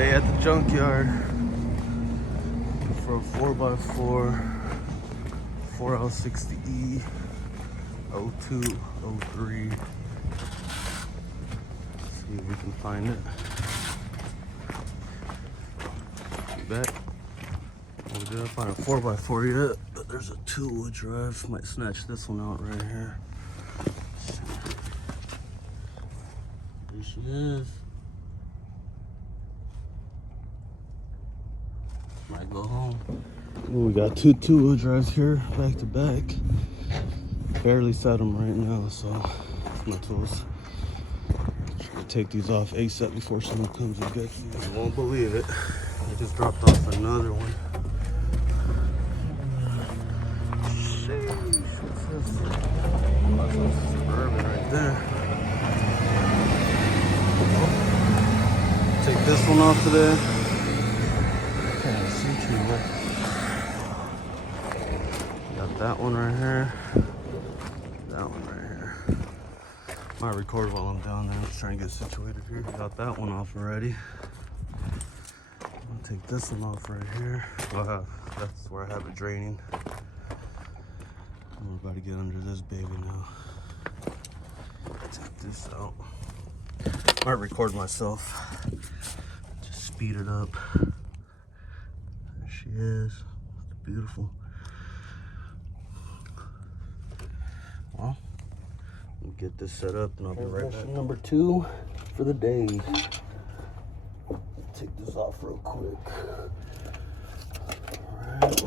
Today at the junkyard for a 4x4 4L60E 02, 03. See if we can find it. Bet. We didn't find a 4x4 yet, but there's a 2-wheel drive. Might snatch this one out right here. There she is. Might go home. We got two 2-wheel drives here, back to back. Barely set them right now, so my tools. Trying to take these off ASAP before someone comes and gets them. You won't believe it. I just dropped off another one. Sheesh, what's this? That's a Suburban right there. Take this one off today. Can't see too much. Got that one right here. That one right here. Might record while I'm down there. I'm just trying to get situated here. Got that one off already. I'll take this one off right here. That's where I have it draining. We're about to get under this baby now. Take this out. Might record myself. Just speed it up. There she is. It's beautiful. Well, we'll get this set up and I'll be right back. Number 2 for the day. Take this off real quick. All right.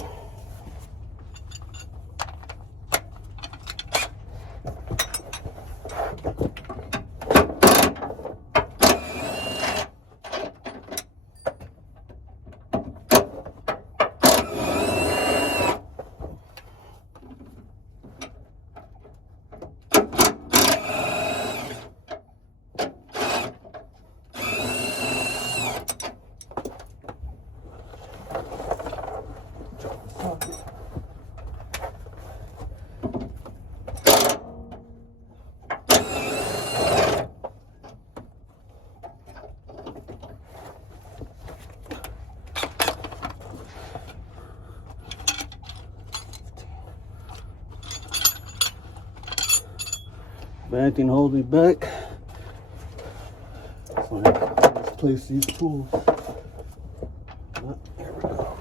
Anything holds me back, so I just place these tools. There we go.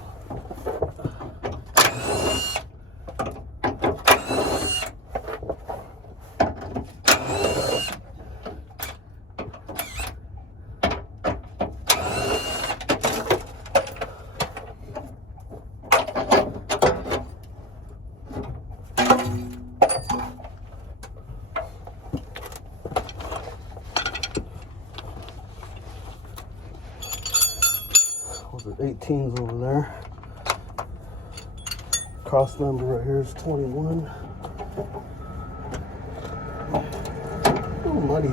Those are 18s over there. Cross number right here is 21. Oh, muddy.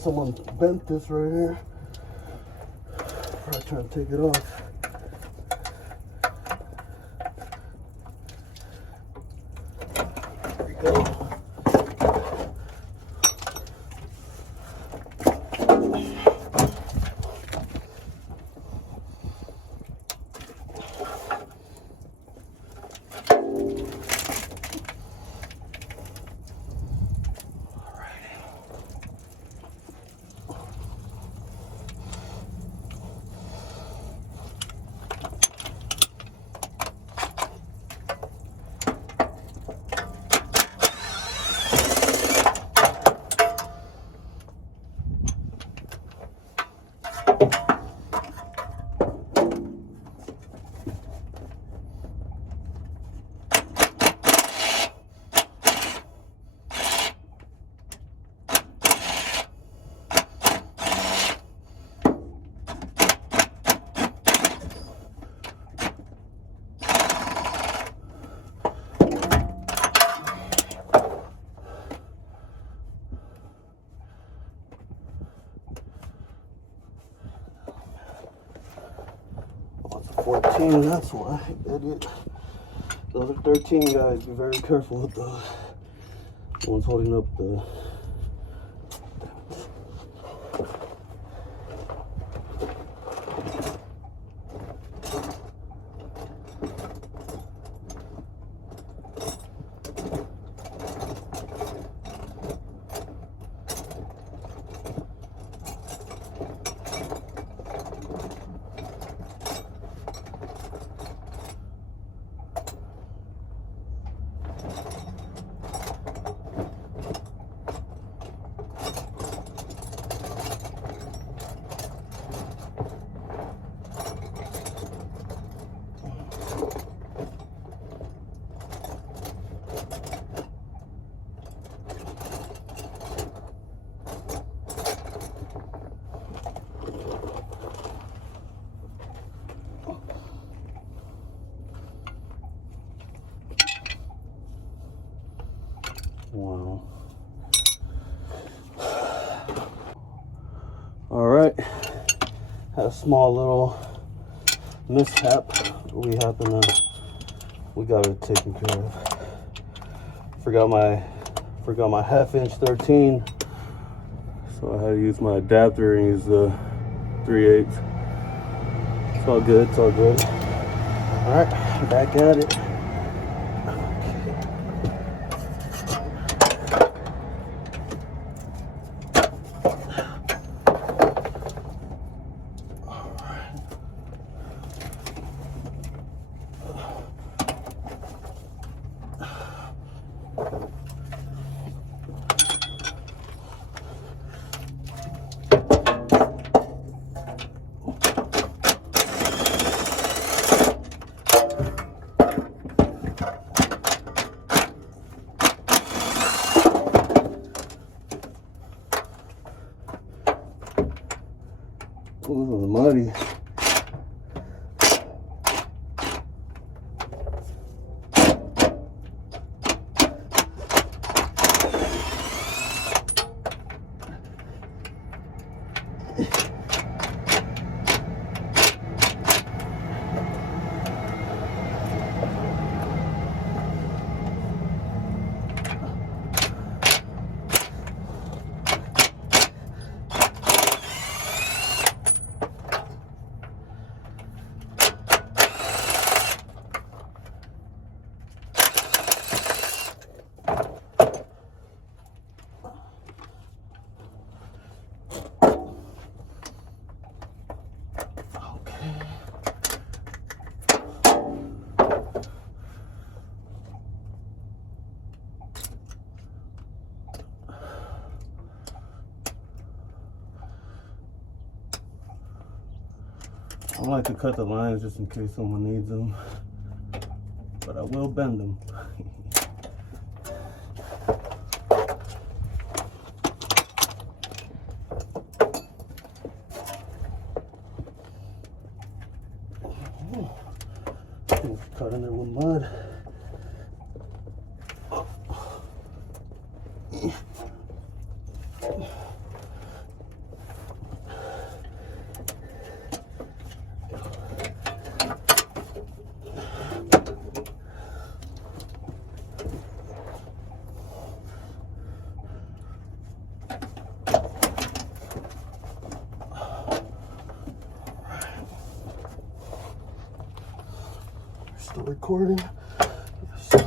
Someone bent this right here. I'm trying to take it off. There we go. Oh, it's a 14, that's why, idiot. Those are 13 guys, be very careful with those. The one's holding up the... Wow. All right, had a small little mishap. We got it taken care of. Forgot my 1/2-inch 13, so I had to use my adapter and use the 3/8. It's all good. It's all good. All right, back at it. Ooh, this is muddy. I like to cut the lines just in case someone needs them, but I will bend them. Cut in there with mud. recording. Yes, sir.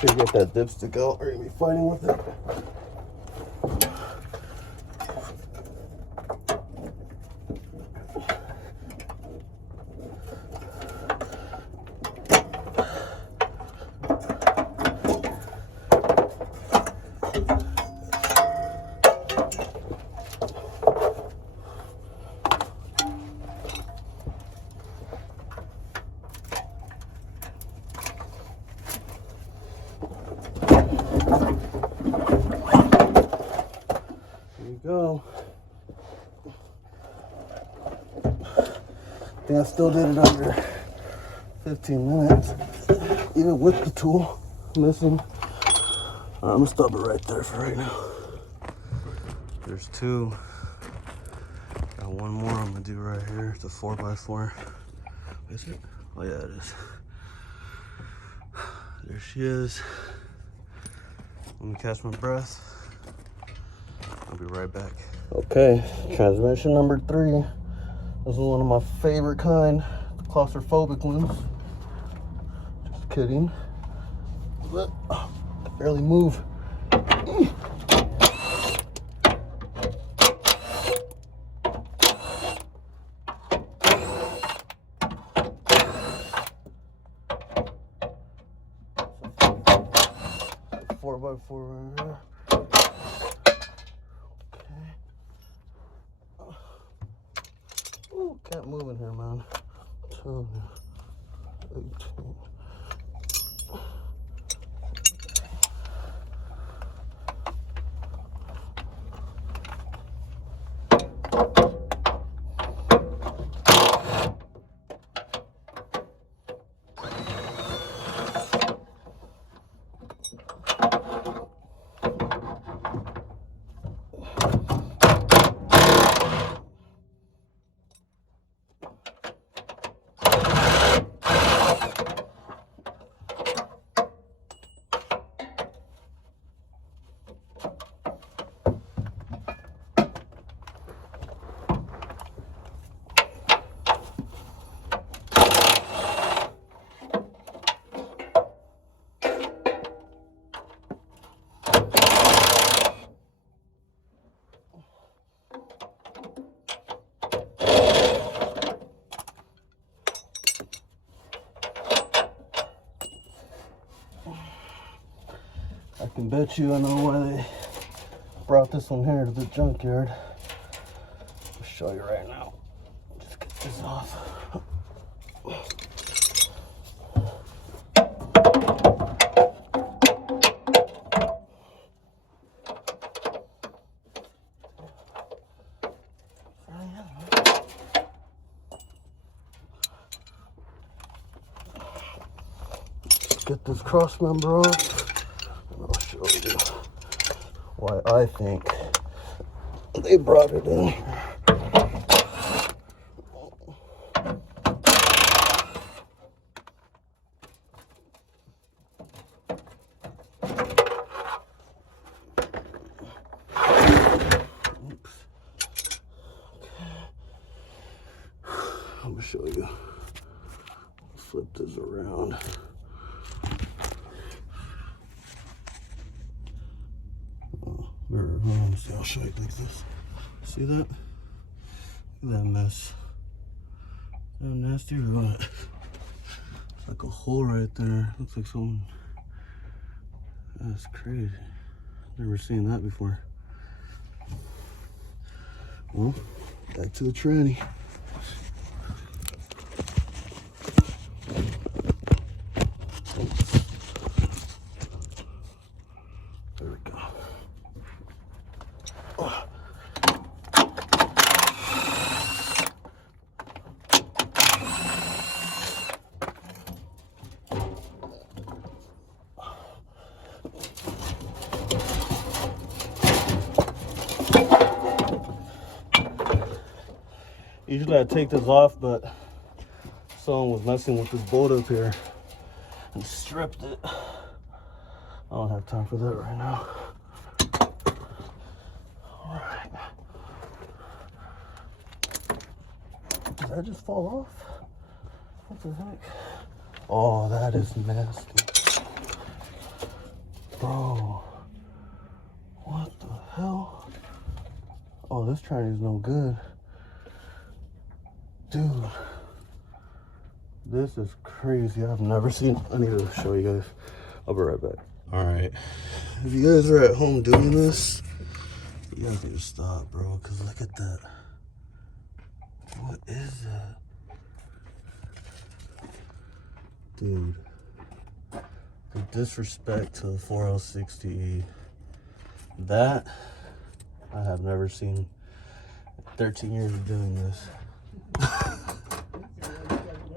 Should get that dipstick out or you'll be fighting with it. Go. I think I still did it under 15 minutes, even with the tool missing. I'm gonna stop it right there for right now. There's two. Got one more I'm gonna do right here. It's a 4x4. Is it? Oh yeah, it is. There she is. Let me catch my breath. I'll be right back. Okay, transmission number 3. This is one of my favorite kind, the claustrophobic ones. Just kidding. But I barely move. Four by four right here. Ooh, can't move in here, man. 2, 18. I can bet you I know why they brought this one here to the junkyard. I'll show you right now. Just get this off. Get this cross member off. I'll show you why I think they brought it in. Oops. Okay. I'm gonna show you. Flip this around. See, I'll show you like this. See that? Look at that mess. How nasty or what? It's like a hole right there. Looks like someone. That's crazy. Never seen that before. Well, back to the tranny. There we go. Usually I take this off, but someone was messing with this bolt up here and stripped it. I don't have time for that right now. All right. Did that just fall off? What the heck? Oh, that is nasty. Bro. What the hell? Oh, this tranny's no good. Dude. This is crazy. I've never seen. I need to show you guys. I'll be right back. All right. If you guys are at home doing this, you guys need to stop, bro. Because look at that. What is that? Dude. The disrespect to the 4L60E. That I have never seen. 13 years of doing this.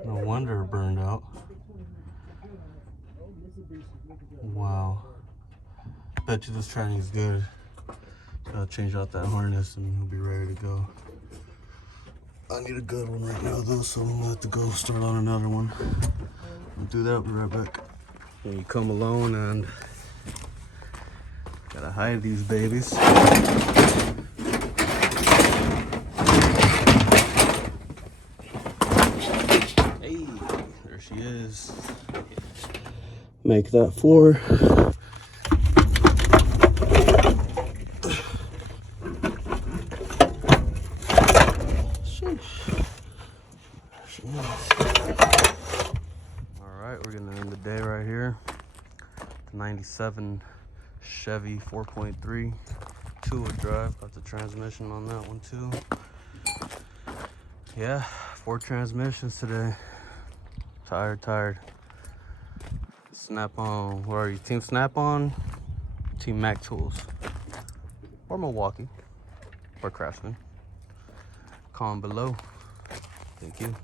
No wonder it burned out. Wow. Bet you this tranny's good. Gotta change out that harness and he'll be ready to go. I need a good one right now though, so I'm gonna have to go start on another one. I'll do that, I'll be right back. When you come alone and gotta hide these babies. Hey, there she is. Make that 4. Alright, we're gonna end the day right here. The 97 Chevy 4.3 two-wheel drive. Got the transmission on that one too. Yeah, 4 transmissions today. Tired. Snap-on. Where are you? Team Snap-on, Team Mac Tools, or Milwaukee, or Craftsman. Comment below. Thank you.